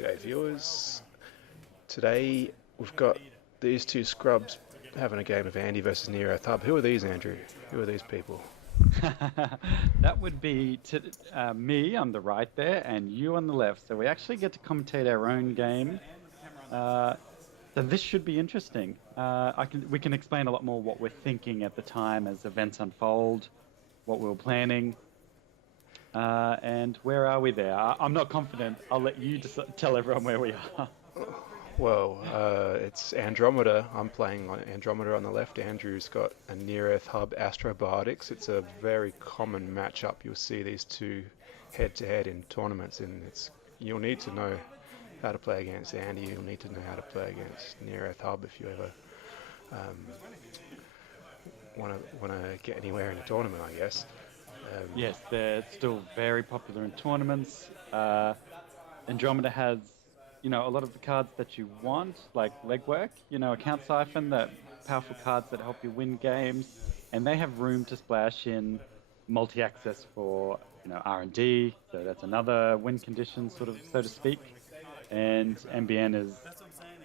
G'day viewers. Today we've got these two scrubs having a game of Andy versus Near Earth Hub. Who are these, Andrew? Who are these people? That would be me on the right there and you on the left. So we actually get to commentate our own game. So this should be interesting. We can explain a lot more what we're thinking at the time as events unfold, what we were planning, and where are we there. I'm not confident. I'll let you tell everyone where we are. Well, it's Andromeda. I'm playing on Andromeda on the left. Andrew's got a Near-Earth Hub Astrobiotics. It's a very common matchup. You'll see these two head-to-head in tournaments, and you'll need to know how to play against Andy. You'll need to know how to play against Near-Earth Hub if you ever want to get anywhere in a tournament, I guess. Yes, they're still very popular in tournaments. Andromeda has a lot of the cards that you want, like legwork, account siphon, that powerful cards that help you win games, and they have room to splash in multi-access for, R&D, so that's another win condition, sort of, so to speak. And MBN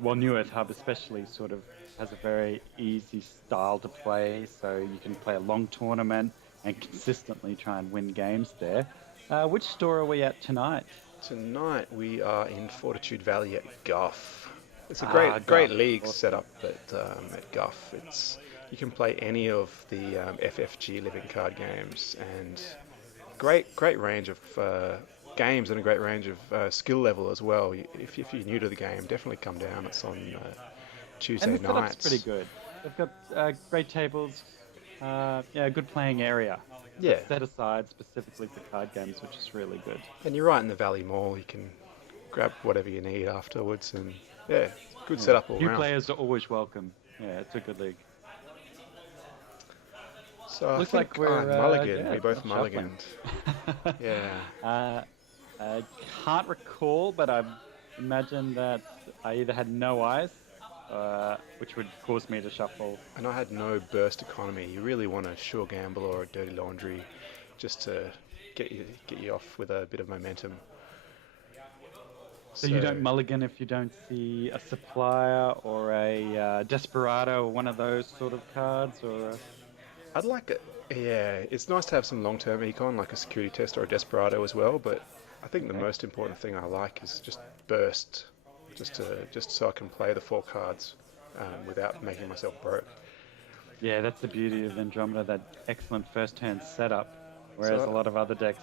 New Earth Hub especially sort of has a very easy style to play, so you can play a long tournament and consistently try and win games there. Which store are we at tonight? Tonight we are in Fortitude Valley at GUF. It's a great league awesome. setup at GUF. You can play any of the FFG living card games, and great range of games and a great range of skill level as well. If you're new to the game, definitely come down. It's on Tuesday And the setup's nights. pretty good. They've got great tables, a good playing area. Yeah, Set aside specifically for card games, which is really good. and you're right in the Valley Mall. You can grab whatever you need afterwards, and yeah, good setup all New round. players are always welcome. Yeah, it's a good league. So Looks I think like we're mulligan. We both not shuffling. mulliganed. Yeah. I can't recall, but I imagine that I either had no ice, which would cause me to shuffle. And I had no burst economy. You really want a sure gamble or a dirty laundry just to get you off with a bit of momentum. So you don't mulligan if you don't see a supplier or a desperado or one of those sort of cards, or I'd like it. Yeah, it's nice to have some long-term econ like a security test or a desperado as well. But I think the most important thing I like is just burst, just so I can play the 4 cards without making myself broke. yeah, that's the beauty of Andromeda, that excellent first turn setup. Whereas a lot of other decks,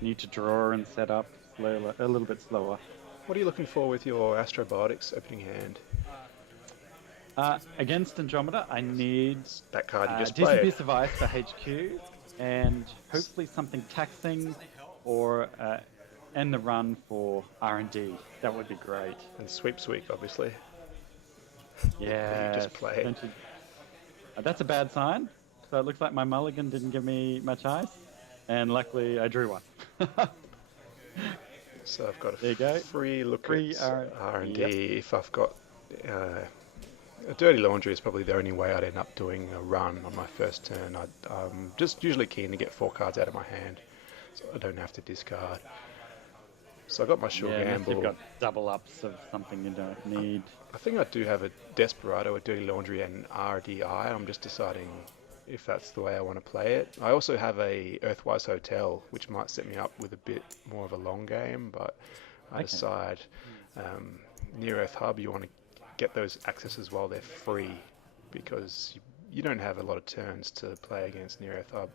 need to draw and set up a little bit slower. What are you looking for with your Astrobiotics opening hand? Against Andromeda, I need That card you a just decent played. piece of ice for HQ, and hopefully something taxing, or end the run for R&D. That would be great. And Sweep, obviously. Yeah. You just played. That's a bad sign. So it looks like my mulligan didn't give me much ice, and luckily I drew one. So I've got There you go. free look Free at R&D. Yep. If I've got a dirty laundry is probably the only way I'd end up doing a run on my first turn. I'm just usually keen to get 4 cards out of my hand, so I don't have to discard. So I got my sure Unless gamble. you've got double ups of something you don't need. I think I do have a Desperado, a Dirty Laundry, and RDI. I'm just deciding if that's the way I want to play it. I also have a Earthwise Hotel, which might set me up with a bit more of a long game, but I decide Near Earth Hub, you want to get those accesses while they're free, because you don't have a lot of turns to play against Near Earth Hub.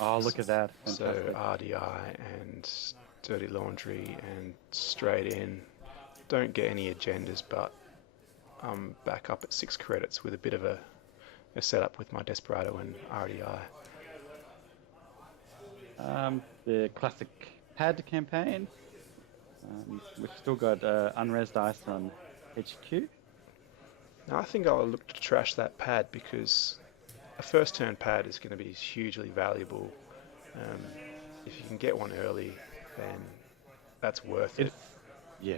Oh, look at that. Fantastic. So RDI and Dirty Laundry and straight in. Don't get any agendas, but I'm back up at 6 credits with a bit of a setup with my Desperado and RDI. The classic pad campaign. We've still got unresed ice on HQ. Now I think I'll look to trash that pad, because a first turn pad is going to be hugely valuable. If you can get one early, then that's worth it. Yeah.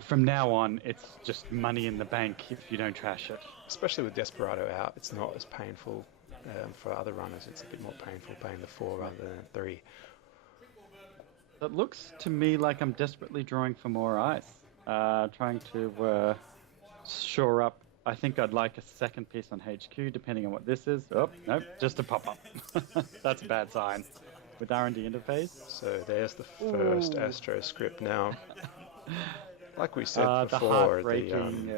From now on, it's just money in the bank if you don't trash it. Especially with Desperado out, it's not as painful. For other runners, it's a bit more painful paying the 4 rather than 3. It looks to me like I'm desperately drawing for more ice. Trying to shore up. I think I'd like a second piece on HQ, depending on what this is. Oh, no, just a pop-up. That's a bad sign. With R&D interface. So there's the first Ooh. Astro script. Now, like we said The before, heartbreaking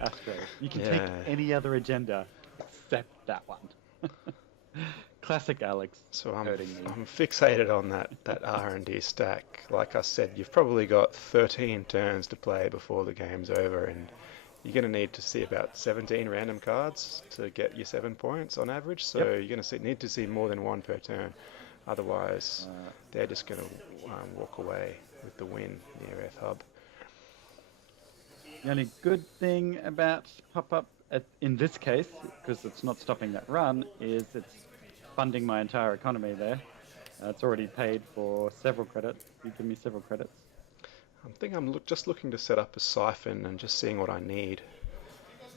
Astro. You can take yeah. any other agenda except that one. Classic Alex. So Hurting me. I'm fixated on that R&D stack. Like I said, you've probably got 13 turns to play before the game's over, and you're going to need to see about 17 random cards to get your 7 points on average. So Yep. you're going to need to see more than one per turn. Otherwise, they're just going to walk away with the win near Earth Hub. The only good thing about pop-up in this case, because it's not stopping that run, is it's funding my entire economy there. It's already paid for several credits. You give me several credits. I think I'm just looking to set up a siphon and just seeing what I need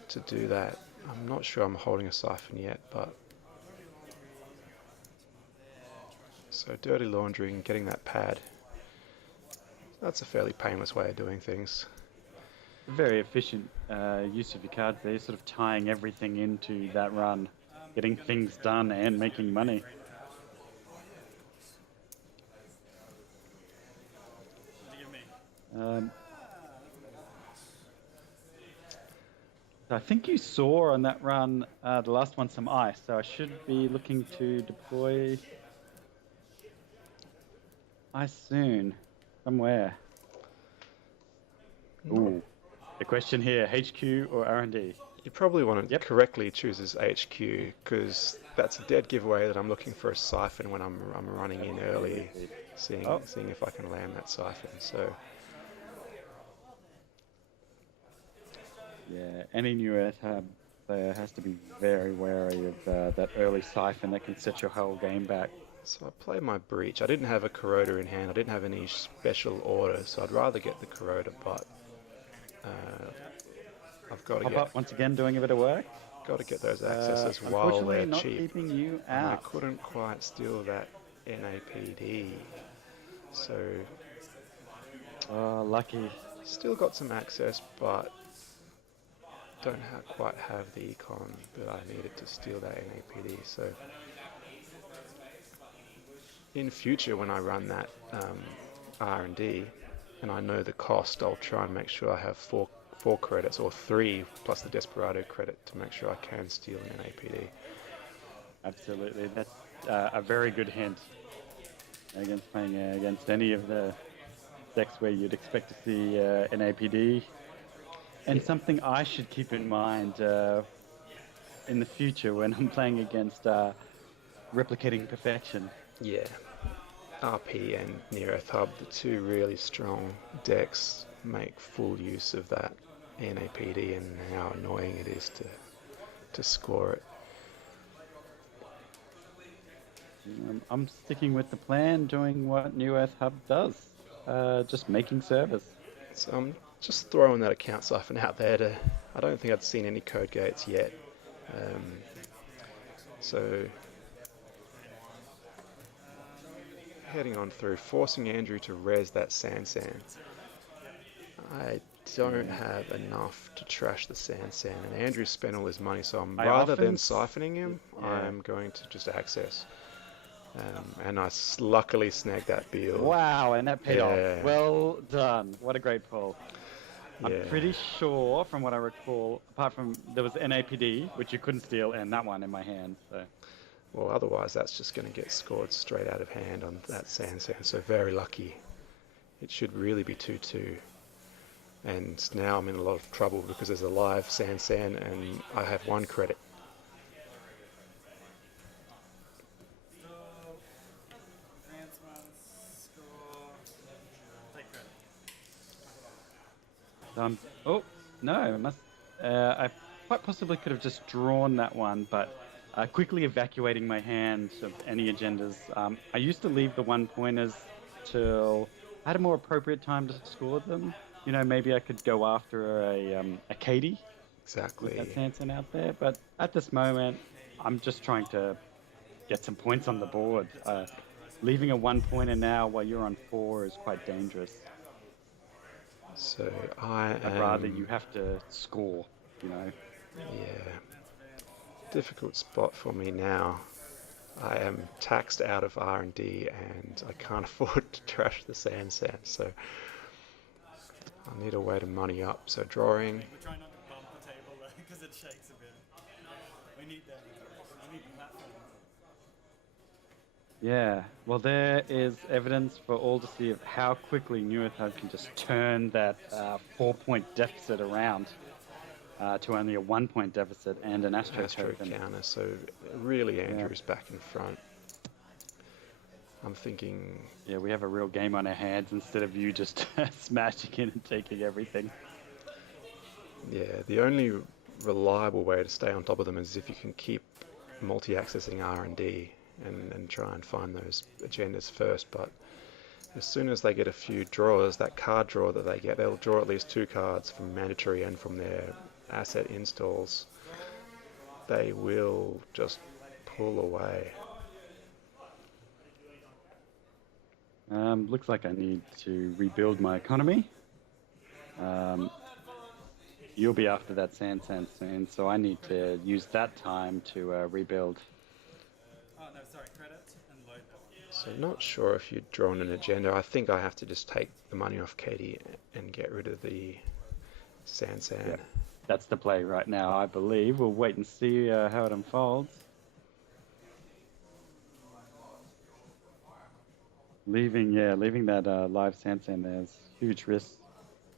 to do that. I'm not sure I'm holding a siphon yet, but... So dirty laundry and getting that pad. That's a fairly painless way of doing things. Very efficient use of your cards there, sort of tying everything into that run, getting things done and making money. I think you saw on that run, the last one, some ice, so I should be looking to deploy ice soon, somewhere. Ooh. The question here, HQ or R&D? You probably want to correctly choose as HQ, because that's a dead giveaway that I'm looking for a siphon when I'm running in early, seeing if I can land that siphon. So yeah, any new Earth Hub player has to be very wary of that early siphon that can set your whole game back. So I play my breach. I didn't have a corroder in hand. I didn't have any special order, so I'd rather get the corroder, but I've got to Pop up once again doing a bit of work. Got to get those accesses while they're not cheap. Keeping you out. And I couldn't quite steal that NAPD, so lucky. Still got some access, but don't quite have the econ that I needed to steal that NAPD. So in future, when I run that R&D and I know the cost, I'll try and make sure I have four credits, or 3 plus the Desperado credit, to make sure I can steal an NAPD. Absolutely, that's a very good hint against playing against any of the decks where you'd expect to see NAPD. And something I should keep in mind in the future when I'm playing against Replicating Perfection. Yeah, RP and Near Earth Hub, the two really strong decks, make full use of that NAPD and how annoying it is to score it. I'm sticking with the plan, doing what New Earth Hub does, just making service. So I'm just throwing that account siphon out there I don't think I'd seen any code gates yet. So heading on through, forcing Andrew to res that Sansan. I don't have enough to trash the Sansan, and Andrew spent all his money, so rather than siphoning him, I'm going to just access. And I luckily snagged that Beal. Wow, and that paid off. Well done. What a great pull. Yeah. I'm pretty sure, from what I recall, apart from there was NAPD, which you couldn't steal, and that one in my hand. So. Well, otherwise that's just going to get scored straight out of hand on that Sansan, so very lucky. It should really be 2-2. And now I'm in a lot of trouble because there's a live Sansan and I have 1 credit. Oh, no, I quite possibly could have just drawn that one, but quickly evacuating my hand of any agendas. I used to leave the 1-pointers till I had a more appropriate time to score them. You know, maybe I could go after a Katie. Exactly. With that Sansan out there, but at this moment, I'm just trying to get some points on the board. leaving a 1 pointer now while you're on 4 is quite dangerous. So I I'd rather am, you have to score, you know. yeah, difficult spot for me now. I am taxed out of R&D and I can't afford to trash the sand, so I need a way to money up. So drawing. We're trying not to bump the table though, because it shakes a bit. We need the platform. Yeah, well, there is evidence for all to see of how quickly Newark can just turn that 4-point deficit around to only a 1-point deficit and an Astro Astro token. counter, so really Yeah. Andrew's back in front. I'm thinking... Yeah, we have a real game on our hands instead of you just smashing in and taking everything. Yeah, the only reliable way to stay on top of them is if you can keep multi-accessing R&D and try and find those agendas first, but as soon as they get a few draws, that card draw that they get, they'll draw at least 2 cards from mandatory and from their asset installs. They will just pull away. Looks like I need to rebuild my economy. You'll be after that sand soon, so I need to use that time to rebuild. Oh no, sorry, credits and load. So not sure if you'd drawn an agenda. I think I have to just take the money off Katie and get rid of the sand. Yep. That's the play right now, I believe. We'll wait and see how it unfolds. Leaving that live sand there's huge risk,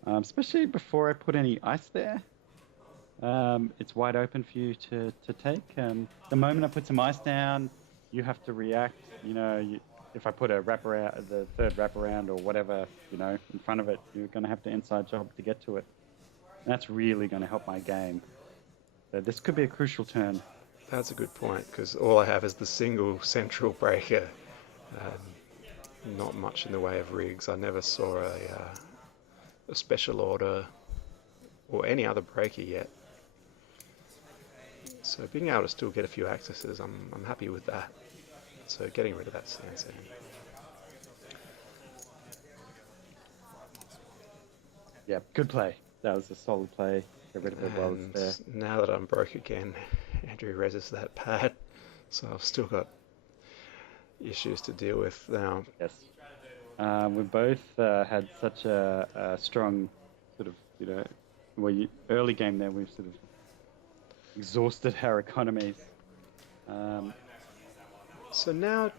especially before I put any ice there. It's wide open for you to take. The moment I put some ice down, you have to react. You know, if I put a wraparound, the third wraparound or whatever, you know, in front of it, you're going to have to inside job to get to it. And that's really going to help my game. So this could be a crucial turn. That's a good point, because all I have is the single central breaker. Not much in the way of rigs. I never saw a special order or any other breaker yet. So being able to still get a few accesses, I'm happy with that. So getting rid of that sand. Yeah, good play. That was a solid play. Get rid of it while it's there. Now that I'm broke again, Andrew reses that pad, so I've still got issues to deal with now. Yes. We both had such a strong sort of, you know, early game there, we've sort of exhausted our economies. So now,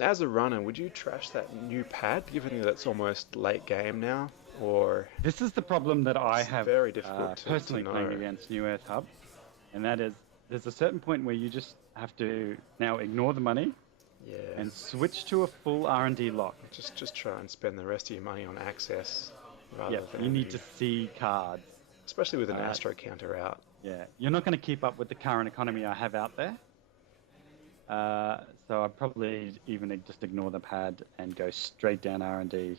as a runner, would you trash that new pad, given that it's almost late game now? Or this is the problem that I have very difficult personally to playing against New Earth Hub, and that is there's a certain point where you just have to now ignore the money and switch to a full R&D lock. Just try and spend the rest of your money on access rather than... You need to see cards. Especially with an Astro counter out. Yeah, you're not going to keep up with the current economy I have out there. So I'd probably even just ignore the pad and go straight down R&D.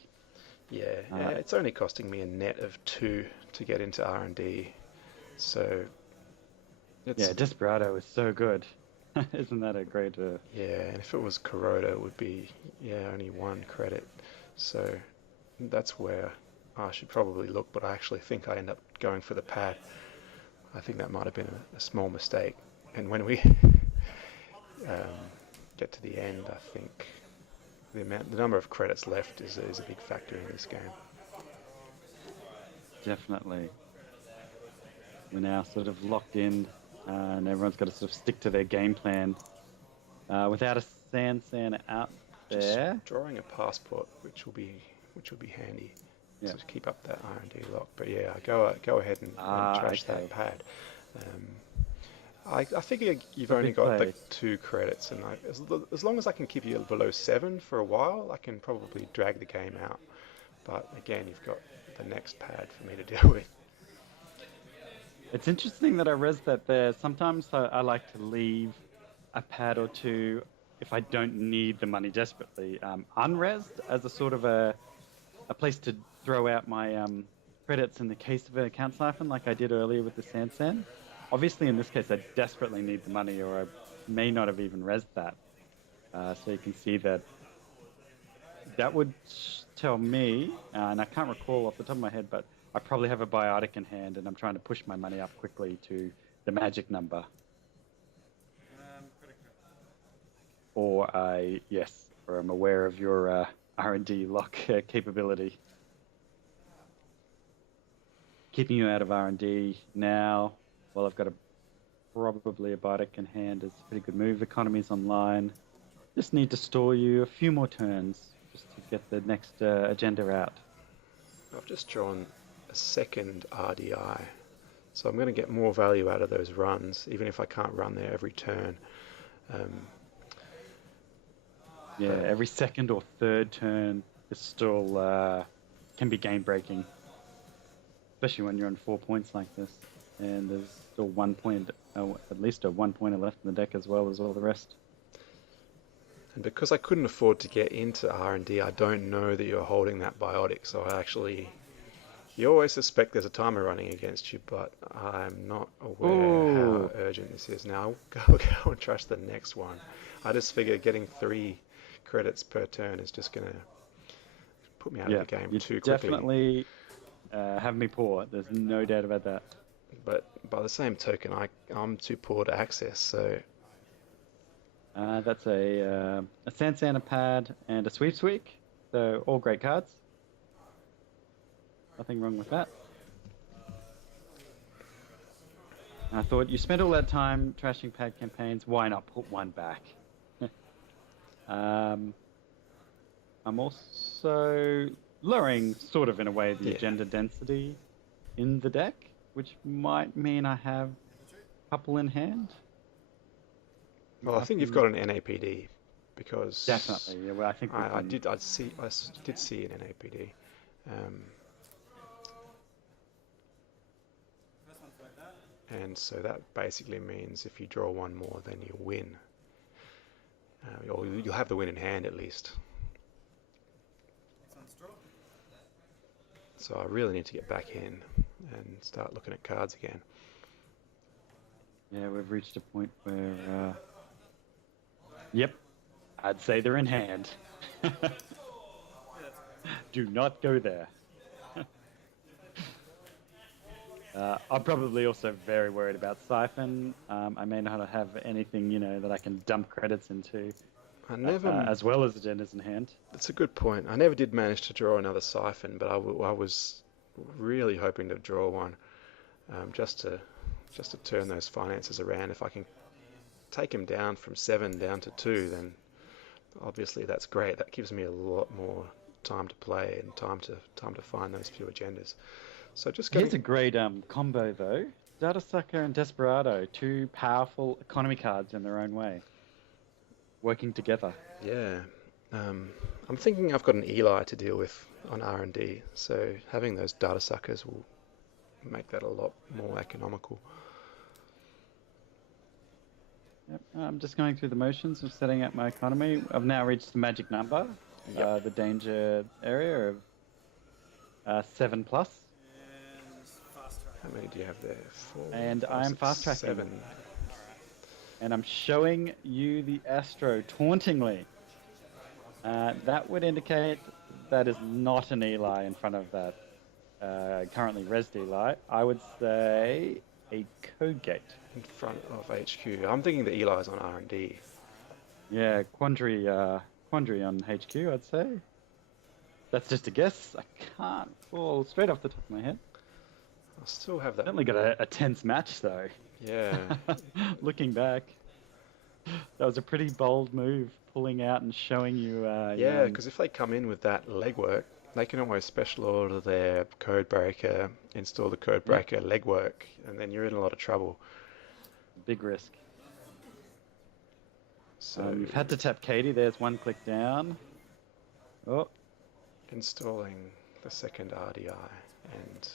Yeah, it's only costing me a net of 2 to get into R&D. So... Yeah, Desperado is so good. Isn't that a great... Yeah, and if it was Kuroda, it would be, only 1 credit. So that's where I should probably look, but I actually think I end up going for the pad. I think that might have been a small mistake. And when we get to the end, I think the number of credits left is a big factor in this game. Definitely. We're now sort of locked in, and everyone's got to sort of stick to their game plan. Without a sand out there, just drawing a passport, which will be handy to keep up that R&D lock. But yeah, go ahead and trash that pad. I figure you've only got the 2 credits, and as long as I can keep you below 7 for a while, I can probably drag the game out. But again, you've got the next pad for me to deal with. It's interesting that I res that there. Sometimes I like to leave a pad or 2 if I don't need the money desperately, unresed as a sort of a place to throw out my credits in the case of an account siphon, like I did earlier with the sand. Obviously, in this case, I desperately need the money, or I may not have even resed that. So you can see that that would tell me, and I can't recall off the top of my head, but I probably have a biotic in hand, and I'm trying to push my money up quickly to the magic number. Critical. Or or I'm aware of your R&D lock capability. Keeping you out of R&D now, well, I've got probably a biotic in hand. It's a pretty good move. Economy's online. Just need to store you a few more turns just to get the next agenda out. I've just drawn a second RDI, so I'm going to get more value out of those runs, even if I can't run there every turn. Every second or third turn is still can be game breaking, especially when you're on 4 points like this, and there's still 1 point, at least a 1 pointer left in the deck as well as all the rest. And because I couldn't afford to get into R&D, I don't know that you're holding that biotic, so you always suspect there's a timer running against you, but I'm not aware how urgent this is. Now, I'll go and trash the next one. I just figure getting 3 credits per turn is just going to put me out of the game too quickly. Definitely have me poor. There's no doubt about that. But by the same token, I'm too poor to access, so... That's a Sand Santa pad and a Sweep Sweep, so all great cards. Nothing wrong with that. I thought you spent all that time trashing pad campaigns, why not put one back? I'm also lowering, sort of in a way, the agenda density in the deck, which might mean I have a couple in hand. Well, I think you've got an NAPD because definitely. Yeah, well, I think I did see an NAPD. And so that basically means if you draw one more, then you win. Or you'll have the win in hand at least. So I really need to get back in and start looking at cards again. Yeah, we've reached a point where... Yep, I'd say they're in hand. Do not go there. I'm probably also very worried about Siphon. I may not have anything, that I can dump credits into, as well as agendas in hand. That's a good point. I never did manage to draw another Siphon, but I was really hoping to draw one, just to turn those finances around. If I can take him down from 7 down to 2, then obviously that's great. That gives me a lot more time to play and time to find those few agendas. So just here's a great combo though: Data Sucker and Desperado, 2 powerful economy cards in their own way, working together. Yeah, I'm thinking I've got an Eli to deal with on R&D, so having those Data Suckers will make that a lot more economical. Yep. I'm just going through the motions of setting up my economy. I've now reached the magic number, the danger area of 7+. How many do you have there? 4, and 5, I'm 6, fast tracking. 7. And I'm showing you the Astro tauntingly. That would indicate that is not an Eli in front of that currently resed Eli. I would say a code gate. In front of HQ. I'm thinking the Eli's on R&D. Yeah, Quandary on HQ, I'd say. That's just a guess. I can't fall straight off the top of my head. I'll still have that. Certainly got a tense match, though. Yeah. Looking back, that was a pretty bold move, pulling out and showing you... yeah, because if they come in with that legwork, they can almost special order their code breaker, install the code breaker legwork, and then you're in a lot of trouble. Big risk. So you've had to tap Katie. There's 1 click down. Oh. Installing the second RDI, and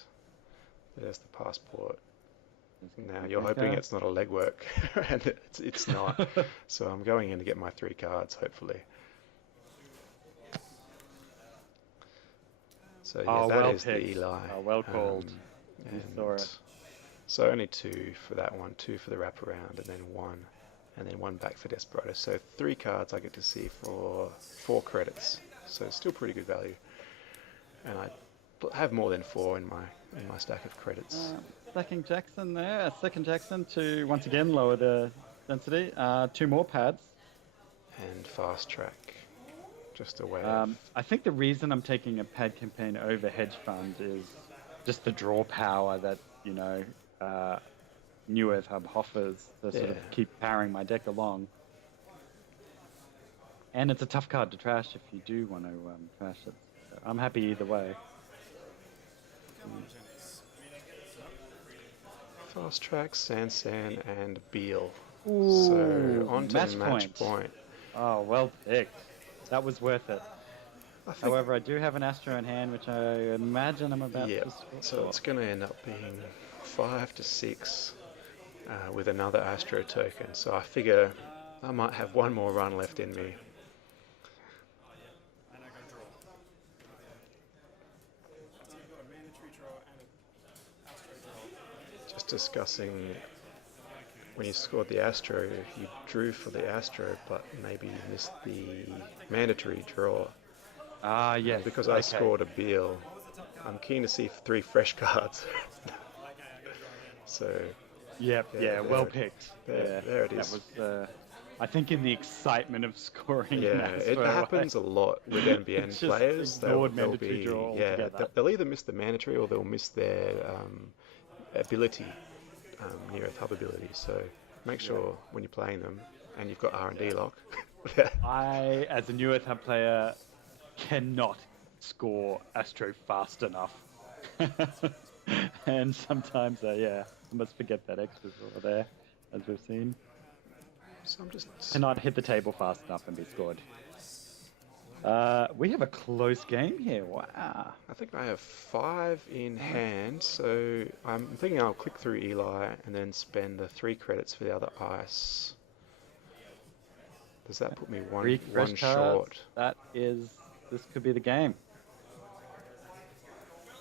there's the passport. Now you're hoping it's not a legwork, and it's not. So I'm going in to get my 3 cards, hopefully. So yeah, that is the Eli. Oh, well called. You saw it. So only 2 for that one, 2 for the wraparound, and then 1 back for Desperado. So 3 cards I get to see for 4 credits. so it's still pretty good value. And I have more than 4 in my stack of credits. Stacking Jackson there. Second Jackson to once again lower the density. 2 more pads. And fast track, just a way of... I think the reason I'm taking a pad campaign over hedge fund is just the draw power that, you know, New Earth Hub offers to sort of keep powering my deck along. And it's a tough card to trash if you do want to trash it. So I'm happy either way. Fast track, Sansan, and Beal. Ooh, So on to match match point. Oh, well picked. That was worth it. I think, However, I do have an Astro in hand, which I imagine I'm about to score. So it's going to end up being 5 to 6 with another Astro token. So I figure I might have one more run left in me. And I go draw. So you've got a mandatory draw and an Astro draw. Just discussing when you scored the Astro, you drew for the Astro, but maybe missed the mandatory draw. Ah, yes. Because I scored a Beal, I'm keen to see 3 fresh cards. So... Yep, yeah, well picked. There it is. That was, I think, in the excitement of scoring. Yeah, it happens a lot with NBN Just players. ignored mandatory draw altogether. They'll either miss the mandatory or they'll miss their ability, Near Earth Hub ability. So make sure when you're playing them and you've got R&D lock. I, as a New Earth Hub player, cannot score Astro fast enough. And sometimes, I must forget that extra draw there, as we've seen. So I'm just... Cannot hit the table fast enough and be scored. We have a close game here. Wow. I think I have 5 in hand, so I'm thinking I'll click through Eli and then spend the 3 credits for the other ice. Does that put me one short? This could be the game.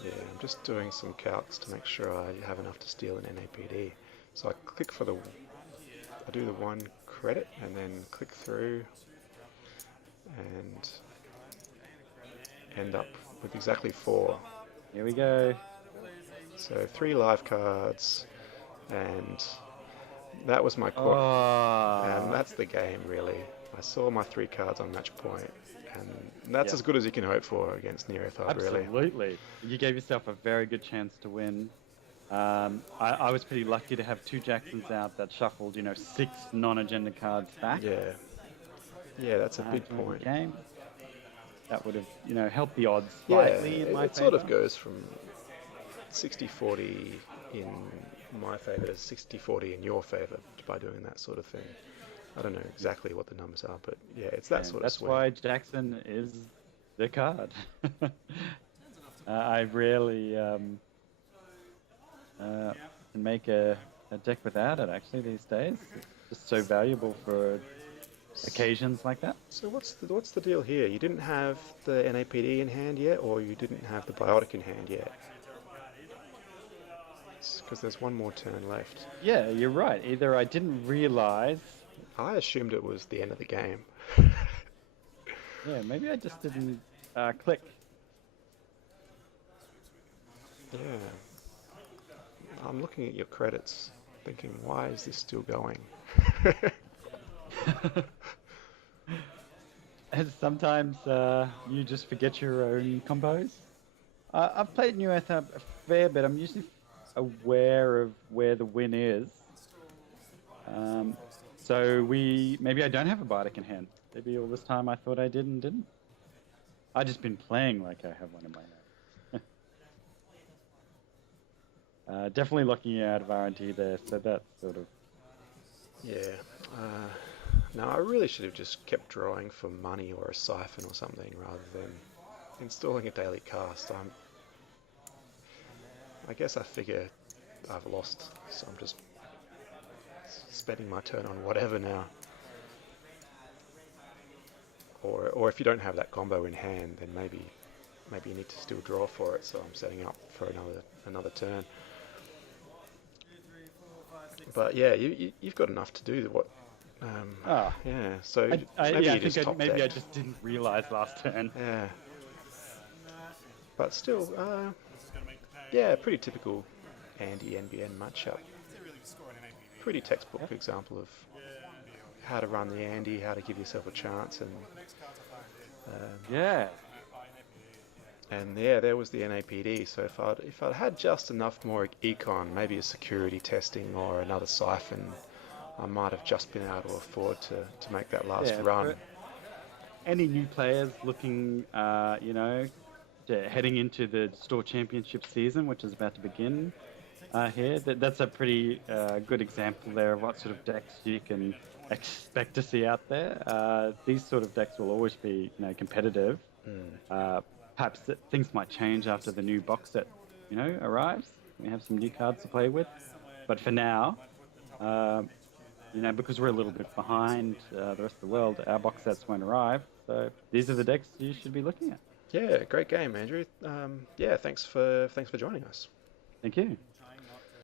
Yeah, I'm just doing some calcs to make sure I have enough to steal an NAPD. So I click for I do the 1 credit and then click through and end up with exactly 4. Here we go. So 3 live cards, and that was my core. And that's the game, really. I saw my 3 cards on match point, and that's as good as you can hope for against Near Earth Hub, really. Absolutely. You gave yourself a very good chance to win. I was pretty lucky to have 2 Jacksons out that shuffled, 6 non-agenda cards back. Yeah, that's a big point. Game. That would have, helped the odds slightly in my it favor. sort of goes from 60-40 in my favour to 60-40 in your favour by doing that sort of thing. I don't know exactly what the numbers are, but yeah, it's that sort of swing. That's why Jackson is the card. I rarely can make a deck without it, actually, these days. It's just so valuable for occasions like that. So what's the deal here? You didn't have the NAPD in hand yet, or you didn't have the Biotic in hand yet? Because there's one more turn left. Yeah, you're right. Either I didn't realise... I assumed it was the end of the game. Yeah, maybe I just didn't click. Yeah. I'm looking at your credits, thinking, why is this still going? And sometimes you just forget your own combos. I've played New Earth Hub a fair bit. I'm usually aware of where the win is. So maybe I don't have a Bardic in hand. Maybe all this time I thought I did and didn't. I've just been playing like I have one in my hand. Definitely locking you out of R&D there, so that's sort of... Yeah. No, I really should have just kept drawing for money or a siphon or something rather than installing a daily cast. I guess I figure I've lost, so I'm just spending my turn on whatever now. Or if you don't have that combo in hand, then maybe you need to still draw for it, so I'm setting up for another turn. But yeah, you've got enough to do Ah, Yeah, so yeah, I maybe you think just top maybe I deck. just didn't realize last turn. Yeah, but still, This is gonna make the pack. yeah, pretty typical Andy NBN matchup. They really just score an NAPD. Pretty textbook Yep. example of Yeah. how to run the Andy, how to give yourself a chance, and The next cards are fine. Yeah. yeah, there was the NAPD. So if I'd had just enough more econ, maybe a security testing or another siphon, I might have just been able to afford to make that last Yeah. run. For any new players looking, heading into the store championship season, which is about to begin here, that's a pretty good example there of what sort of decks you can expect to see out there. These sort of decks will always be, competitive. Perhaps things might change after the new box set, arrives. We have some new cards to play with, but for now, because we're a little bit behind the rest of the world, our box sets won't arrive. So these are the decks you should be looking at. Yeah, great game, Andrew. Yeah, thanks for joining us. Thank you.